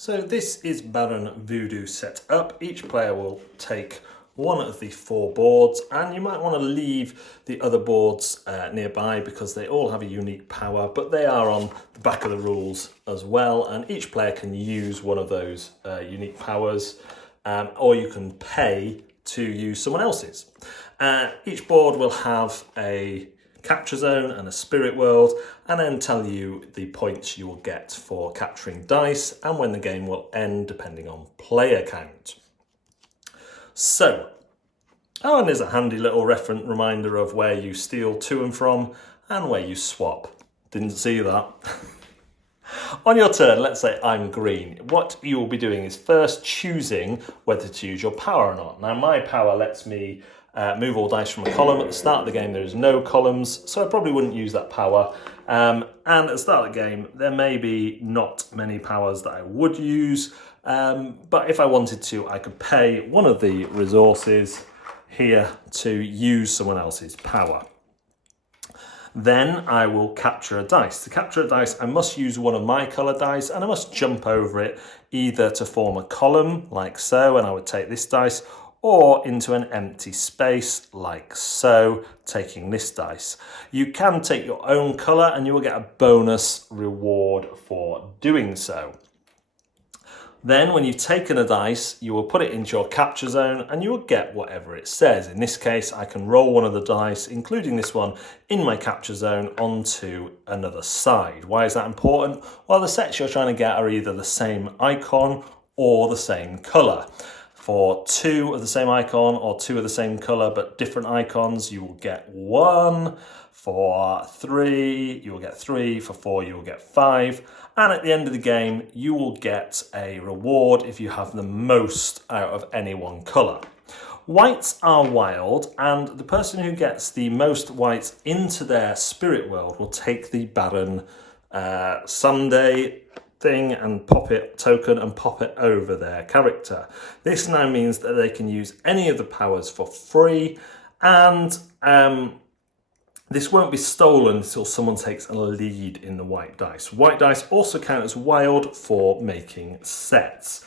So this is Baron Voodoo set up. Each player will take one of the 4 boards, and you might want to leave the other boards nearby because they all have a unique power, but they are on the back of the rules as well, and each player can use one of those unique powers, or you can pay to use someone else's. Each board will have a capture zone and a spirit world, and then tell you the points you will get for capturing dice and when the game will end depending on player count. So, and there's a handy little reference reminder of where you steal to and from and where you swap. Didn't see that. On your turn, let's say I'm green. What you will be doing is first choosing whether to use your power or not. Now my power lets me move all dice from a column. At the start of the game there is no columns, so I probably wouldn't use that power. And at the start of the game there may be not many powers that I would use, but if I wanted to I could pay one of the resources here to use someone else's power. Then I will capture a dice. To capture a dice, I must use one of my colour dice and I must jump over it either to form a column like so, and I would take this dice, or into an empty space like so, taking this dice. You can take your own colour and you will get a bonus reward for doing so. Then when you've taken a dice, you will put it into your capture zone and you will get whatever it says. In this case, I can roll one of the dice, including this one, in my capture zone onto another side. Why is that important? Well, the sets you're trying to get are either the same icon or the same colour. For 2 of the same icon or 2 of the same colour but different icons, you will get 1. For 3, you will get 3. For 4, you will get 5. And at the end of the game, you will get a reward if you have the most out of any one colour. Whites are wild, and the person who gets the most whites into their spirit world will take the Baron Sunday thing and pop it token and pop it over their character. This now means that they can use any of the powers for free, and this won't be stolen until someone takes a lead in the white dice. White dice also count as wild for making sets.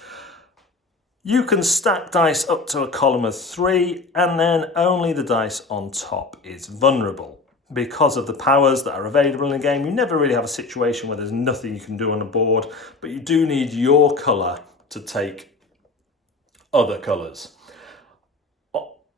You can stack dice up to a column of 3, and then only the dice on top is vulnerable. Because of the powers that are available in the game, you never really have a situation where there's nothing you can do on the board, but you do need your colour to take other colours.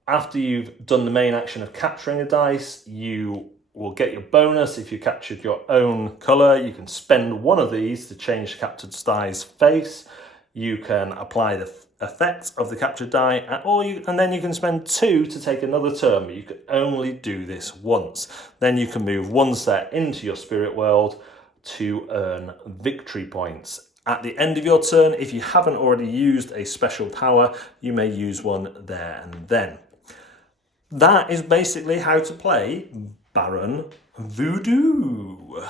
After you've done the main action of capturing a dice, you will get your bonus. If you captured your own colour, you can spend one of these to change the captured die's face. You can apply the effect of the captured die, and then you can spend 2 to take another turn, but you can only do this once. Then you can move 1 set into your spirit world to earn victory points. At the end of your turn, if you haven't already used a special power, you may use one there and then. That is basically how to play Baron Voodoo.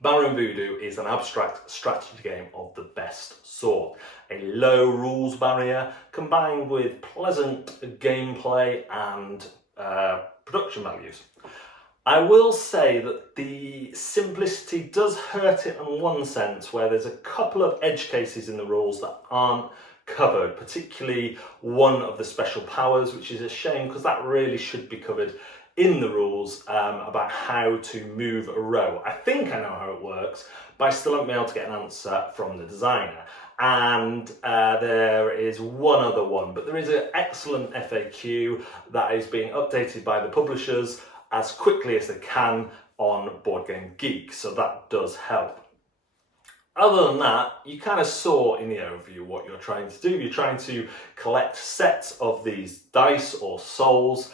Baron Voodoo is an abstract strategy game of the best sort. A low rules barrier combined with pleasant gameplay and production values. I will say that the simplicity does hurt it in one sense, where there's a couple of edge cases in the rules that aren't covered, particularly one of the special powers, which is a shame because that really should be covered in the rules, about how to move a row. I think I know how it works, but I still haven't been able to get an answer from the designer. And there is one other one, but there is an excellent FAQ that is being updated by the publishers as quickly as they can on Board Game Geek, so that does help. Other than that, you kind of saw in the overview what you're trying to do. You're trying to collect sets of these dice or souls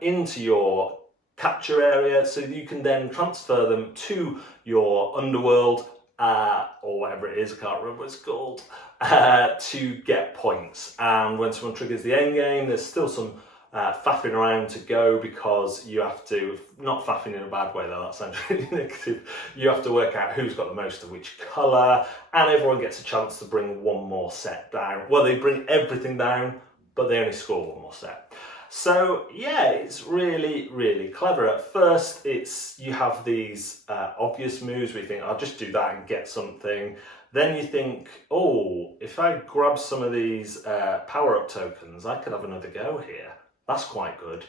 into your capture area so that you can then transfer them to your underworld or whatever it is, I can't remember what it's called, to get points. And when someone triggers the end game, there's still some faffing around to go, because you have to, not faffing in a bad way though, that sounds really negative, you have to work out who's got the most of which colour, and everyone gets a chance to bring one more set down. Well, they bring everything down, but they only score one more set. So yeah, it's really, really clever. At first, you have these obvious moves where you think, I'll just do that and get something. Then you think, oh, if I grab some of these power-up tokens, I could have another go here. That's quite good.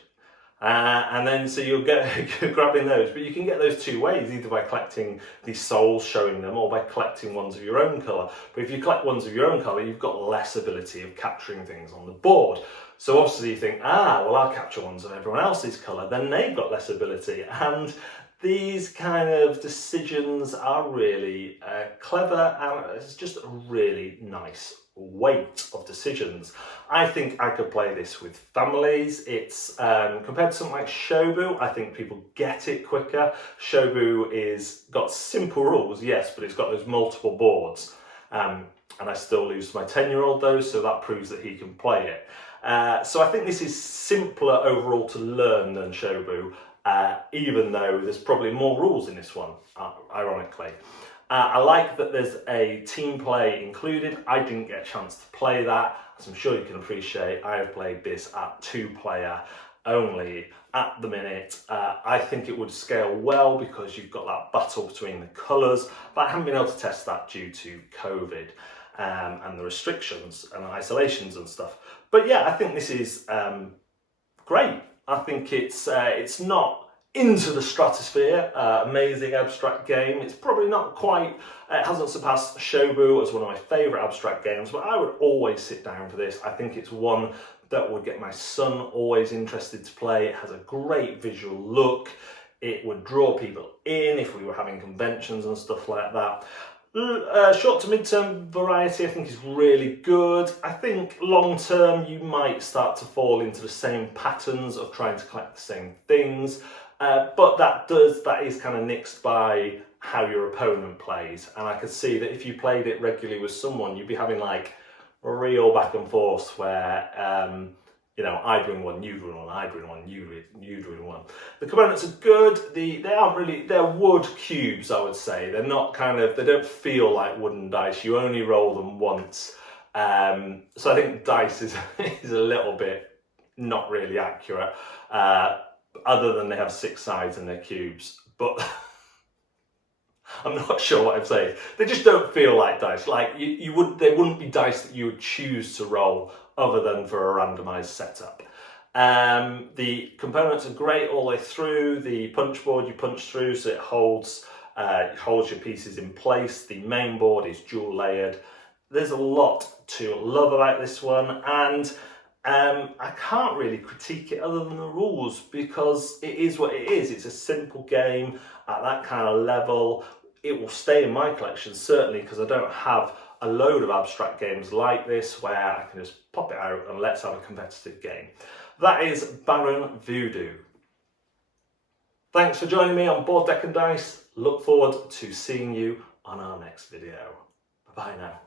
And then so you'll get grabbing those, but you can get those two ways, either by collecting these souls, showing them, or by collecting ones of your own colour. But if you collect ones of your own colour, you've got less ability of capturing things on the board. So obviously you think, well, I'll capture ones of everyone else's colour, then they've got less ability. And these kind of decisions are really clever, and it's just a really nice weight of decisions. I think I could play this with families. It's compared to something like Shobu, I think people get it quicker. Shobu is got simple rules, yes, but it's got those multiple boards. And I still lose to my 10-year-old though, so that proves that he can play it. So I think this is simpler overall to learn than Shobu, even though there's probably more rules in this one, ironically. I like that there's a team play included. I didn't get a chance to play that, as I'm sure you can appreciate. I have played this at 2-player only at the minute. I think it would scale well because you've got that battle between the colours, but I haven't been able to test that due to COVID and the restrictions and isolations and stuff. But yeah, I think this is great. I think it's not into the stratosphere, amazing abstract game. It's probably not quite, it hasn't surpassed Shobu as one of my favourite abstract games, but I would always sit down for this. I think it's one that would get my son always interested to play. It has a great visual look. It would draw people in if we were having conventions and stuff like that. Short to mid-term variety I think is really good. I think long-term you might start to fall into the same patterns of trying to collect the same things. But that is kind of nixed by how your opponent plays, and I could see that if you played it regularly with someone, you'd be having like a real back and forth where you know, I'd win one, you'd win one, I'd win one, you'd win one. The components are good. They aren't really, they're wood cubes, I would say. They're not kind of, they don't feel like wooden dice. You only roll them once. So I think dice is a little bit not really accurate. Other than they have 6 sides and they're cubes, but I'm not sure what I'm saying. They just don't feel like dice. Like they wouldn't be dice that you would choose to roll other than for a randomized setup. The components are great all the way through. The punch board you punch through, so it holds your pieces in place. The main board is dual layered. There's a lot to love about this one, and I can't really critique it other than the rules because it is what it is. It's a simple game at that kind of level. It will stay in my collection, certainly, because I don't have a load of abstract games like this where I can just pop it out and let's have a competitive game. That is Baron Voodoo. Thanks for joining me on Board Deck and Dice. Look forward to seeing you on our next video. Bye-bye now.